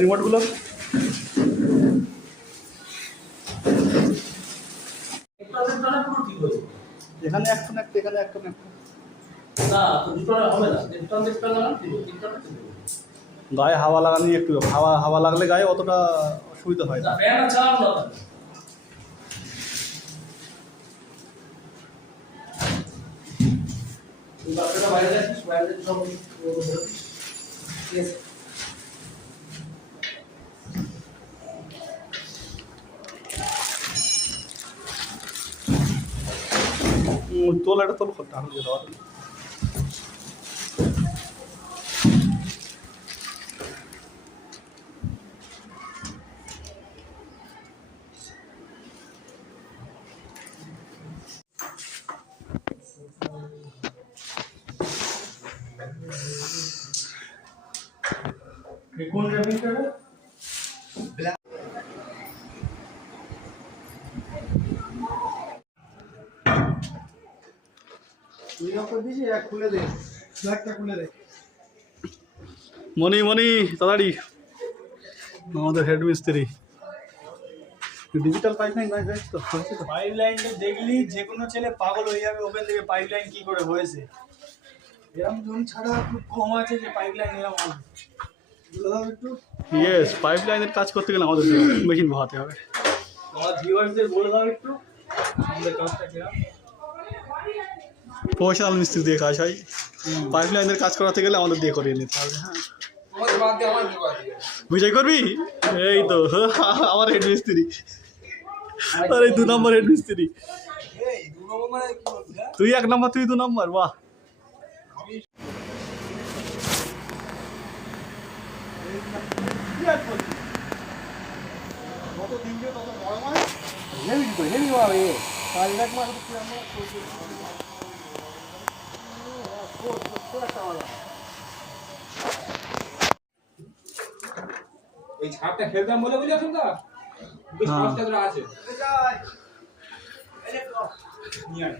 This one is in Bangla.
রিমোটগুলো এখানে একটা এখানে একটা না তো দুটো হবে না একটা লাগান গায়ে হাওয়া লাগানি একটু হাওয়া লাগলে গায়ে অতটা অসুবিধা হয় না। ফ্যান চালানো না বাচ্চাটা বাইরে যাচ্ছিস বাইরে সব ইয়েস তোলাটা তোল করতে হবে যেটা কোন রেমিটারে তুই অফার দিছি এক খুলে দে ফ্ল্যাগটা খুলে দে মনি তাড়াতাড়ি আমাদের হেড মিস্ত্রি ডিজিটাল পাইপলাইন তো পাইপলাইনটা দেখলি যে কোনো ছেলে পাগল হয়ে যাবে ওখান থেকে পাইপলাইন কি করে হয়েছে এরকম জোন ছাড়া খুব কম আছে যে পাইপলাইন এরকম হবে একটু ইয়েস পাইপলাইনের কাজ করতে গেলে আমাদের মেশিন বহাতে হবে। আমার ভিউয়ারদের বলে দাও একটু আমাদের কাজটা কিরকম প্রফেশনাল মিস্ত্রি দিয়ে কাজ হয়। পাইপলাইনের কাজ করাতে গেলে আমাদের দিয়ে করিয়ে নিতে হবে। হ্যাঁ বুঝাই করবি এই তো আমার হেড মিস্ত্রি আর এই 2 নম্বর হেড মিস্ত্রি তুই 1 নম্বর তুই 2 নম্বর বাহ কত দিন যে তত বড় হয় হেভি তো হেভি হবে 5 লাখ মাস আমরা এই ছাড়টা খেলতাম বলে বুঝলি এখন দা বেশ কষ্ট করে আছে নিয়ে আয়